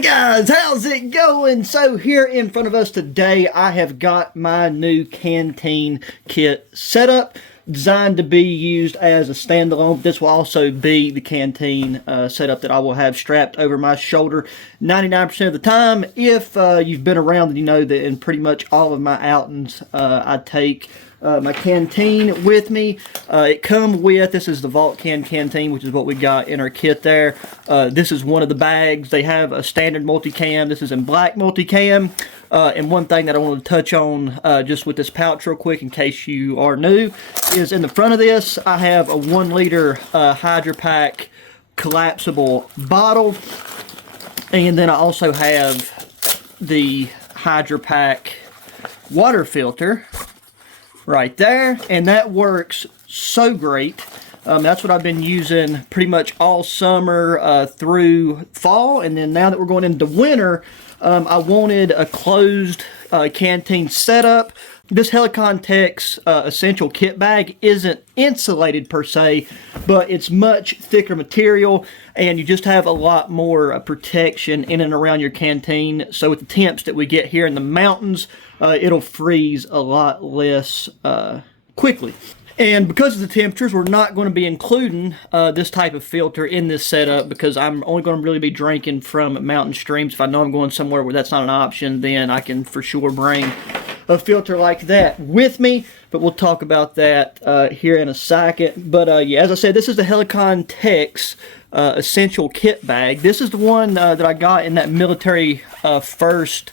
Howdy guys, how's it going? So here in front of us today, I have got my new Canteen kit set up, designed to be used as a standalone. This will also be the Canteen setup that I will have strapped over my shoulder 99% of the time. If you've been around, then you know that in pretty much all of my outings, I take my Canteen with me. It comes with, this is the Vault Canteen, which is what we got in our kit there. This is one of the bags. They have a standard multicam. This is in black multicam. And one thing that I want to touch on just with this pouch real quick in case you are new is in the front of this I have a 1 liter Hydro Pack collapsible bottle, and then I also have the Hydro Pack water filter right there, and that works so great. That's what I've been using pretty much all summer through fall, and then now that we're going into winter, I wanted a closed Canteen setup. This Helikon-Tex Essential Kit Bag isn't insulated per se, but it's much thicker material, and you just have a lot more protection in and around your Canteen. So with the temps that we get here in the mountains, it'll freeze a lot less quickly. And because of the temperatures, we're not going to be including this type of filter in this setup because I'm only going to really be drinking from mountain streams. If I know I'm going somewhere where that's not an option, then I can for sure bring a filter like that with me. But we'll talk about that here in a second. But yeah, as I said, this is the Helikon-Tex Essential Kit Bag. This is the one that I got in that military first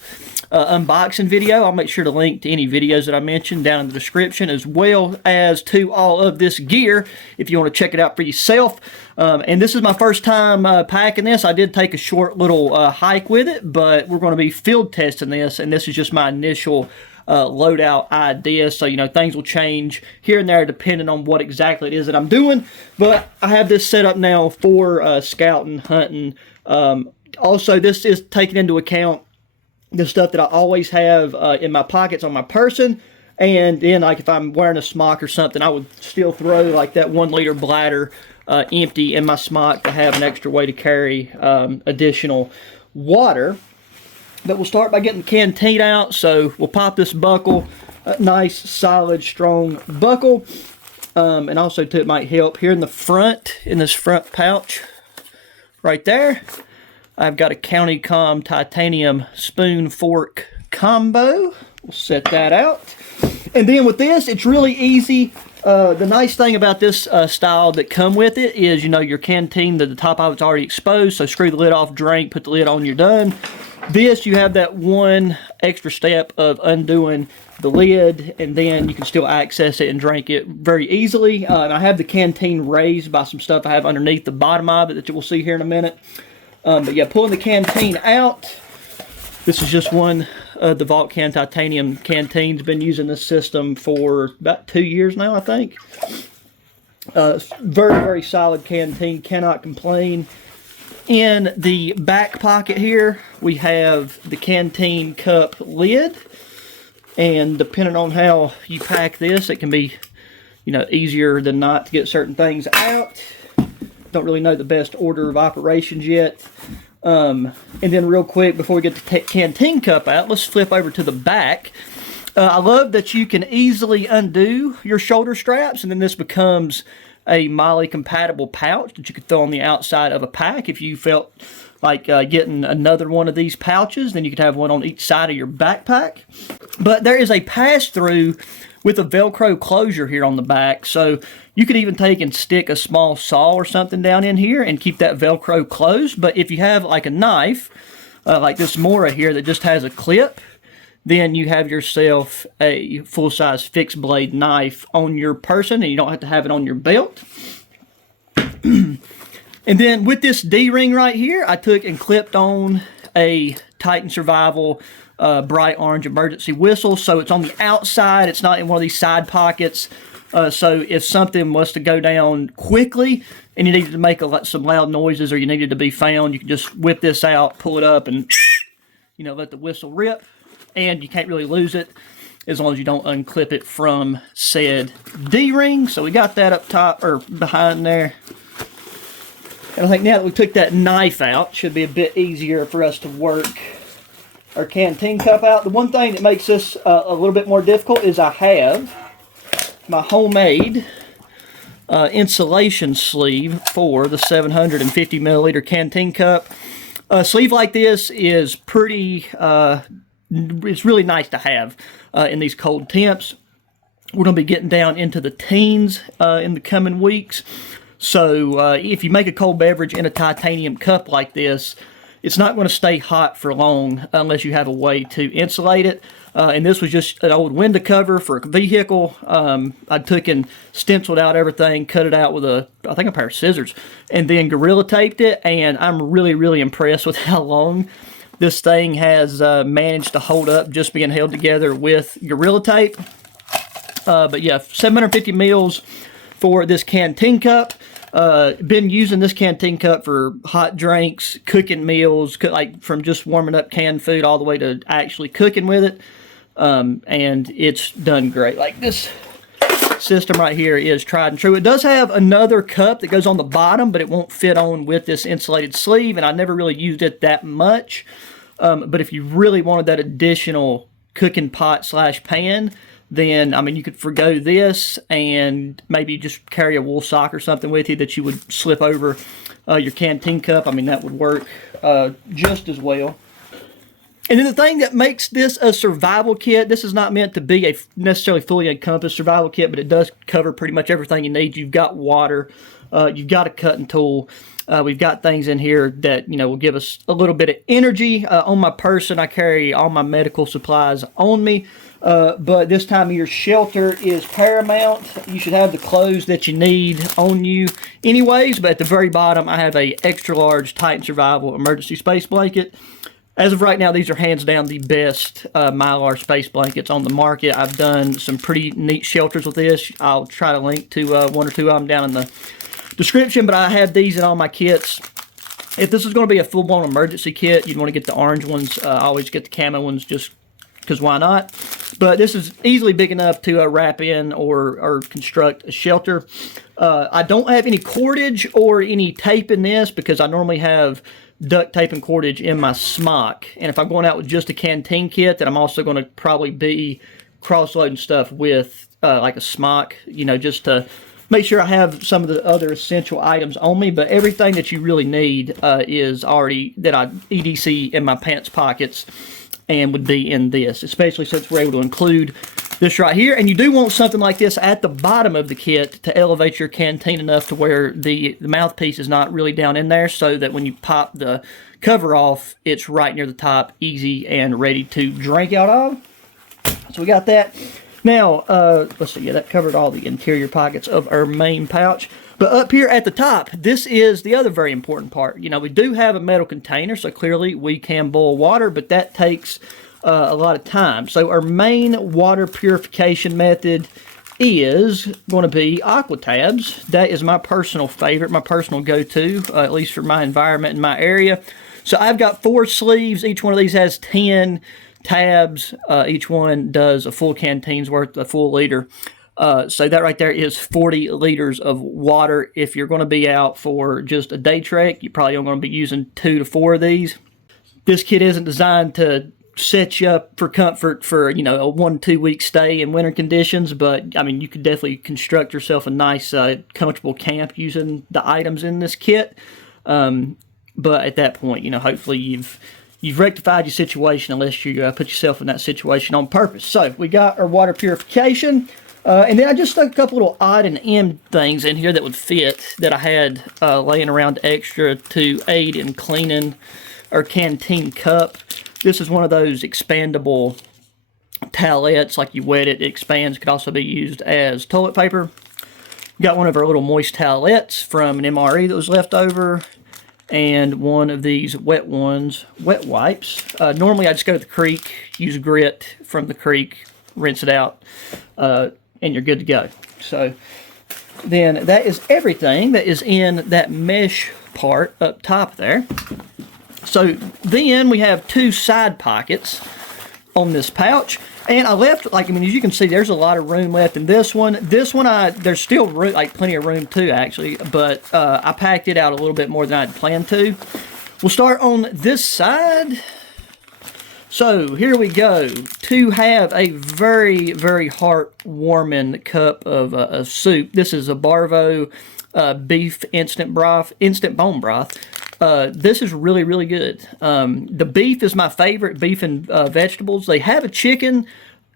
unboxing video. I'll make sure to link to any videos that I mentioned down in the description, as well as to all of this gear if you want to check it out for yourself. And this is my first time packing this. I did take a short little hike with it, but we're going to be field testing this, and this is just my initial loadout idea. So, you know, things will change here and there depending on what exactly it is that I'm doing. But I have this set up now for scouting, hunting. Also, this is taking into account the stuff that I always have in my pockets on my person, and then like if I'm wearing a smock or something, I would still throw like that 1 liter bladder empty in my smock to have an extra way to carry additional water. But we'll start by getting the Canteen out. So we'll pop this buckle, a nice solid strong buckle, and also too, it might help here in the front, in this front pouch right there, I've got a Canteen titanium spoon fork combo. We'll set that out. And then with this, it's really easy. The nice thing about this style that come with it is, you know, your Canteen, the top of it's already exposed, so screw the lid off, drink, put the lid on, you're done. This, you have that one extra step of undoing the lid, and then you can still access it and drink it very easily. And I have the Canteen raised by some stuff I have underneath the bottom of it that you will see here in a minute. But yeah, pulling the Canteen out, this is just one of the Vault Titanium Canteens. Been using this system for about 2 years now, I think. Very, very solid Canteen, cannot complain. In the back pocket here, we have the Canteen cup lid. And depending on how you pack this, it can be, you know, easier than not to get certain things out. Don't really know the best order of operations yet. And then real quick, before we get the Canteen cup out, let's flip over to the back. I love that you can easily undo your shoulder straps, and then this becomes a MOLLE compatible pouch that you could throw on the outside of a pack. If you felt like getting another one of these pouches, then you could have one on each side of your backpack. But there is a pass-through with a Velcro closure here on the back, so you could even take and stick a small saw or something down in here and keep that Velcro closed. But if you have like a knife, like this Mora here that just has a clip, then you have yourself a full-size fixed blade knife on your person, and you don't have to have it on your belt. And then with this D-ring right here, I took and clipped on a Titan Survival bright orange emergency whistle. So it's on the outside, it's not in one of these side pockets. So if something was to go down quickly and you needed to make some loud noises, or you needed to be found, you can just whip this out, pull it up, and, you know, let the whistle rip. And you can't really lose it as long as you don't unclip it from said D-ring. So we got that up top, or behind there. And I think now that we took that knife out, it should be a bit easier for us to work our canteen cup out. The one thing that makes this a little bit more difficult is I have my homemade insulation sleeve for the 750 milliliter canteen cup. A sleeve like this is pretty, it's really nice to have in these cold temps. We're going to be getting down into the teens in the coming weeks. So if you make a cold beverage in a titanium cup like this, it's not going to stay hot for long unless you have a way to insulate it. And this was just an old window cover for a vehicle. I took and stenciled out everything, cut it out with I think a pair of scissors, and then Gorilla Taped it. And I'm really, really impressed with how long this thing has managed to hold up just being held together with Gorilla Tape. But yeah, 750 mils for this canteen cup. Been using this canteen cup for hot drinks, cooking meals, like from just warming up canned food all the way to actually cooking with it. And it's done great. Like this system right here is tried and true. It does have another cup that goes on the bottom, but it won't fit on with this insulated sleeve, and I never really used it that much. But if you really wanted that additional cooking pot / pan, then, I mean, you could forgo this and maybe just carry a wool sock or something with you that you would slip over your canteen cup. I mean, that would work just as well. And then the thing that makes this a survival kit, this is not meant to be a necessarily fully encompassed survival kit, but it does cover pretty much everything you need. You've got water, you've got a cutting tool, we've got things in here that, will give us a little bit of energy. On my person, I carry all my medical supplies on me. But this time of year, shelter is paramount. You should have the clothes that you need on you anyways, but at the very bottom, I have a extra large Titan Survival emergency space blanket. As of right now, these are hands down the best Mylar space blankets on the market. I've done some pretty neat shelters with this. I'll try to link to one or two of them down in the description, but I have these in all my kits. If this is going to be a full-blown emergency kit, you'd want to get the orange ones. I always get the camo ones just because why not? But this is easily big enough to wrap in or construct a shelter. I don't have any cordage or any tape in this because I normally have duct tape and cordage in my smock. And if I'm going out with just a canteen kit, then I'm also going to probably be cross-loading stuff with like a smock, just to make sure I have some of the other essential items on me. But everything that you really need is already that I EDC in my pants pockets and would be in this, especially since we're able to include this right here. And you do want something like this at the bottom of the kit to elevate your canteen enough to where the mouthpiece is not really down in there, so that when you pop the cover off, it's right near the top, easy and ready to drink out of. So we got that. Now, let's see, yeah, that covered all the interior pockets of our main pouch. But up here at the top, this is the other very important part. We do have a metal container, so clearly we can boil water, but that takes a lot of time. So our main water purification method is going to be aqua tabs. That is my personal favorite, my personal go-to, at least for my environment in my area. So I've got 4 sleeves. Each one of these has 10 tabs. Each one does a full canteen's worth, a full liter. So that right there is 40 liters of water. If you're going to be out for just a day trek, you're probably only going to be using 2 to 4 of these. This kit isn't designed to set you up for comfort for, a 1-2 week stay in winter conditions, but I mean, you could definitely construct yourself a nice, comfortable camp using the items in this kit. But at that point, hopefully you've rectified your situation, unless you put yourself in that situation on purpose. So we got our water purification. And then I just stuck a couple little odd and end things in here that would fit, that I had laying around extra to aid in cleaning our canteen cup. This is one of those expandable towelettes, like you wet it, it expands. Could also be used as toilet paper. Got one of our little moist towelettes from an MRE that was left over, and one of these wet wipes. Normally I just go to the creek, use grit from the creek, rinse it out, and you're good to go. So then that is everything that is in that mesh part up top there. So then we have 2 side pockets on this pouch. And I left, like, I mean, as you can see, there's a lot of room left in this one. This one, there's still room, like plenty of room too, actually. But I packed it out a little bit more than I'd planned to. We'll start on this side. So here we go. To have a very, very heartwarming cup of soup. This is a Barvo beef instant bone broth. This is really, really good. The beef is my favorite, beef and vegetables. They have a chicken.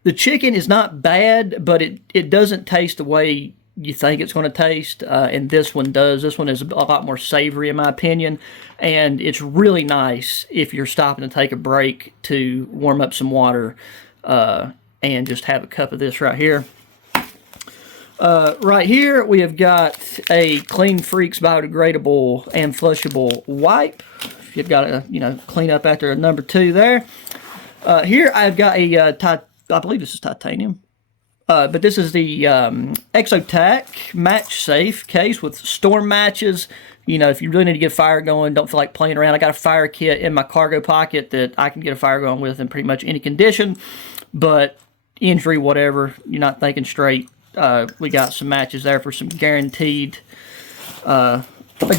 The chicken is not bad, but it doesn't taste the way you think it's going to taste, and this one does. This one is a lot more savory, in my opinion, and it's really nice if you're stopping to take a break to warm up some water and just have a cup of this right here. Right here, we have got a Clean Freaks biodegradable and flushable wipe. You've got to, clean up after a number 2 there. Here, I've got a, I believe this is titanium. But this is the Exotac match safe case with storm matches. If you really need to get a fire going, don't feel like playing around. I got a fire kit in my cargo pocket that I can get a fire going with in pretty much any condition. But injury, whatever, you're not thinking straight. We got some matches there for some guaranteed, a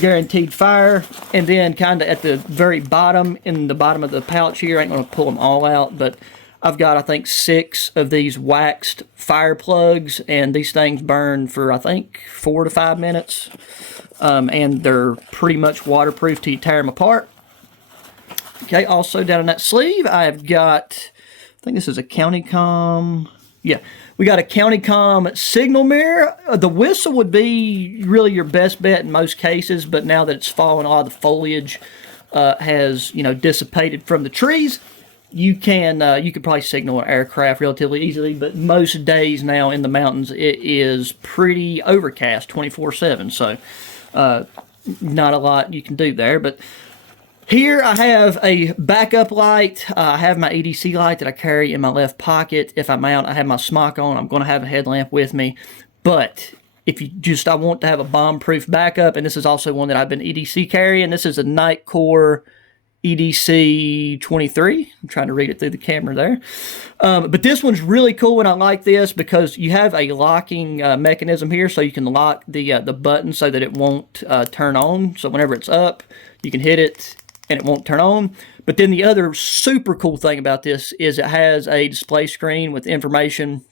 guaranteed fire. And then kind of at the very bottom, in the bottom of the pouch here, I ain't going to pull them all out, but I've got, I think, 6 of these waxed fire plugs, and these things burn for, I think, 4 to 5 minutes. And they're pretty much waterproof till you tear them apart. Okay, also down in that sleeve, I've got, I think this is a Countycom. Yeah, we got a Countycom signal mirror. The whistle would be really your best bet in most cases, but now that it's fallen, a lot of the foliage has, dissipated from the trees. You could probably signal an aircraft relatively easily, but most days now in the mountains it is pretty overcast 24/7, so not a lot you can do there. But here I have a backup light. I have my EDC light that I carry in my left pocket. If I'm out, I have my smock on. I'm going to have a headlamp with me. But if I want to have a bomb-proof backup, and this is also one that I've been EDC carrying. This is a Nightcore EDC 23. I'm trying to read it through the camera there. But this one's really cool, and I like this because you have a locking mechanism here, so you can lock the button so that it won't turn on. So whenever it's up, you can hit it and it won't turn on. But then the other super cool thing about this is it has a display screen with information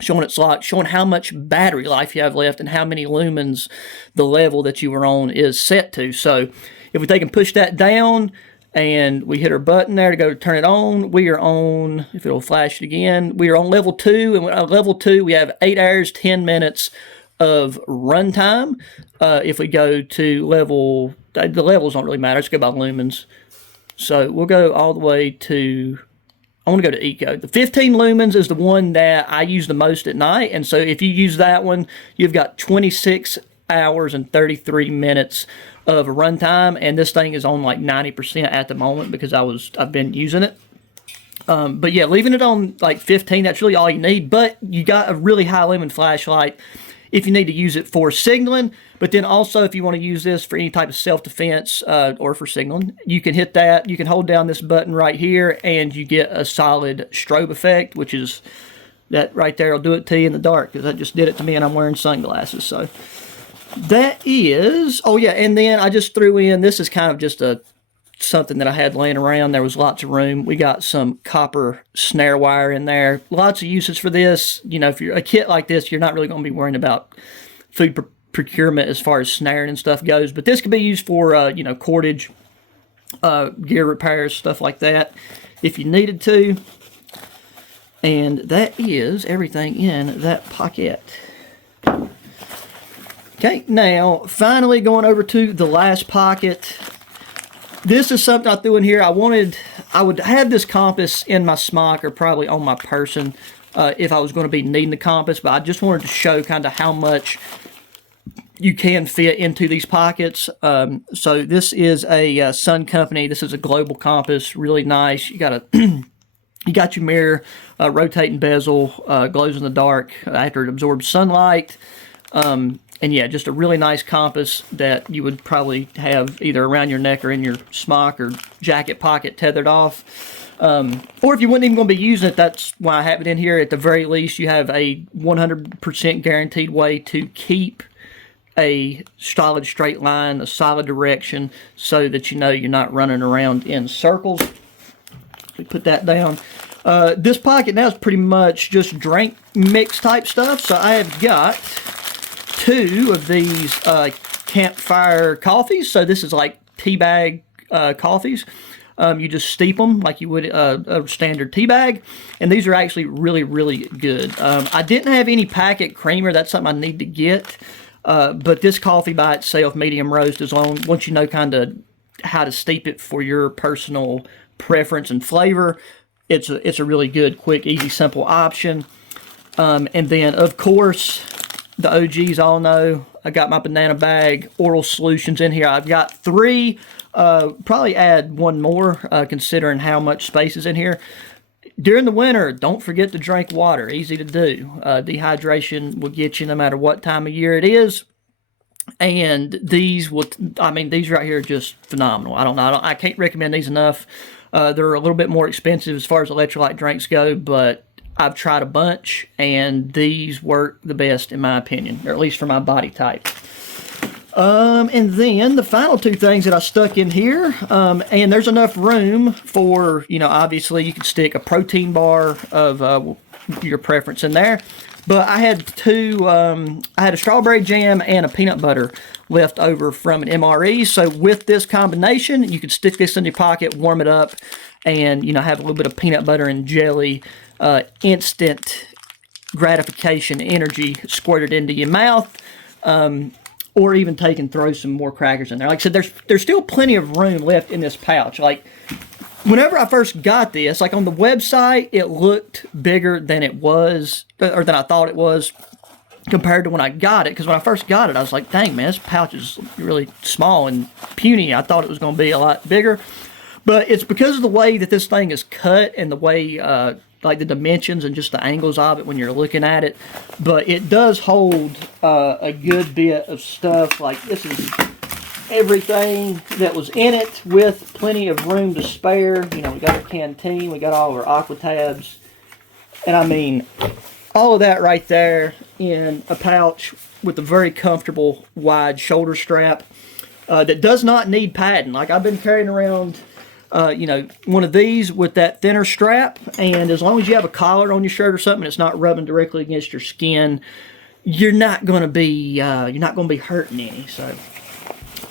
showing it's locked, showing how much battery life you have left and how many lumens the level that you were on is set to. So if we take and push that down, and we hit our button there to go to turn it on, we are on, if it'll flash it again, we are on level 2, and on level 2 we have 8 hours, 10 minutes of runtime. If we go to level, the levels don't really matter, let's go by lumens. So we'll go all the way to, I want to go to Eco. The 15 lumens is the one that I use the most at night, and so if you use that one, you've got 26 hours and 33 minutes of runtime, and this thing is on like 90% at the moment because I've been using it. But yeah, leaving it on like 15, that's really all you need, but you got a really high lumen flashlight if you need to use it for signaling. But then also if you want to use this for any type of self-defense or for signaling, you can hit that, you can hold down this button right here, and you get a solid strobe effect, which is that right there will do it to you in the dark, because that just did it to me and I'm wearing sunglasses. So that is, oh yeah, and then I just threw in, this is kind of just something that I had laying around. There was lots of room. We got some copper snare wire in there. Lots of uses for this. If you're a kit like this, you're not really going to be worrying about food procurement as far as snaring and stuff goes, but this could be used for, cordage, gear repairs, stuff like that, if you needed to. And that is everything in that pocket. Okay, now, finally going over to the last pocket. This is something I threw in here. I would have this compass in my smock or probably on my person if I was going to be needing the compass, but I just wanted to show kind of how much you can fit into these pockets. So this is a Sun Company. This is a global compass, really nice. You got you got your mirror, rotating bezel, glows in the dark after it absorbs sunlight. And yeah, just a really nice compass that you would probably have either around your neck or in your smock or jacket pocket tethered off. Or if you weren't even going to be using it, that's why I have it in here. At the very least, you have a 100% guaranteed way to keep a solid straight line, a solid direction, so that you know you're not running around in circles. We put that down. This pocket now is pretty much just drink mix type stuff. So I have got 2 of these campfire coffees. So this is like tea bag coffees. You just steep them like you would a standard tea bag, and these are actually really, really good. I didn't have any packet creamer. That's something I need to get. But this coffee by itself, medium roast, is on. Once you know kind of how to steep it for your personal preference and flavor, it's a really good, quick, easy, simple option. And then, of course, the OGs all know I got my banana bag oral solutions in here. I've got 3. Probably add 1 more, considering how much space is in here. During the winter, don't forget to drink water. Easy to do. Dehydration will get you no matter what time of year it is. And these will, these right here are just phenomenal. I can't recommend these enough. They're a little bit more expensive as far as electrolyte drinks go, but I've tried a bunch, and these work the best in my opinion, or at least for my body type. And then the final 2 things that I stuck in here, and there's enough room for, obviously you could stick a protein bar of your preference in there. But I had 2, I had a strawberry jam and a peanut butter left over from an MRE. So with this combination, you could stick this in your pocket, warm it up, and, have a little bit of peanut butter and jelly, instant gratification energy squirted into your mouth. Or even take and throw some more crackers in there. Like I said, there's still plenty of room left in this pouch. Like, whenever I first got this, like on the website, it looked bigger than it was, or than I thought it was, compared to when I got it. Because when I first got it, I was like, dang, man, this pouch is really small and puny. I thought it was going to be a lot bigger. But it's because of the way that this thing is cut and the way, like the dimensions and just the angles of it when you're looking at it. But it does hold a good bit of stuff. Like, this is everything that was in it with plenty of room to spare. We got our Canteen, we got all of our aqua tabs. And all of that right there in a pouch with a very comfortable wide shoulder strap that does not need padding. Like, I've been carrying around one of these with that thinner strap, and as long as you have a collar on your shirt or something, it's not rubbing directly against your skin, you're not going to be hurting any. So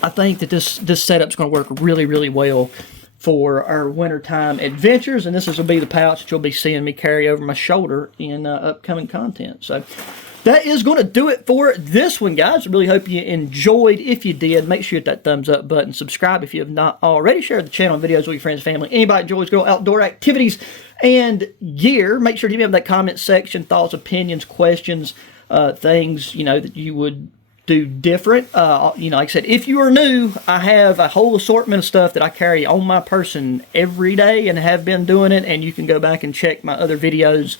I think that this setup's going to work really, really well for our wintertime adventures, and this will be the pouch that you'll be seeing me carry over my shoulder in upcoming content. So that is going to do it for this one, guys. I really hope you enjoyed. If you did, make sure you hit that thumbs up button. Subscribe if you have not already. Share the channel and videos with your friends, family. Anybody enjoys girl outdoor activities and gear, make sure to leave in that comment section thoughts, opinions, questions, things, that you would do different. Like I said, if you are new, I have a whole assortment of stuff that I carry on my person every day and have been doing it, and you can go back and check my other videos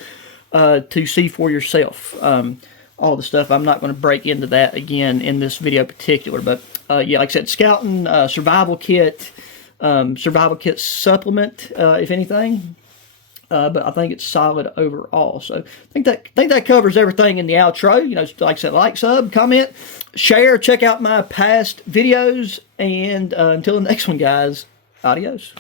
to see for yourself. All the stuff. I'm not going to break into that again in this video in particular, but yeah, like I said, scouting, survival kit supplement, if anything. But I think it's solid overall. So I think that covers everything in the outro. Like I said, like, sub, comment, share, check out my past videos, and until the next one, guys, adios.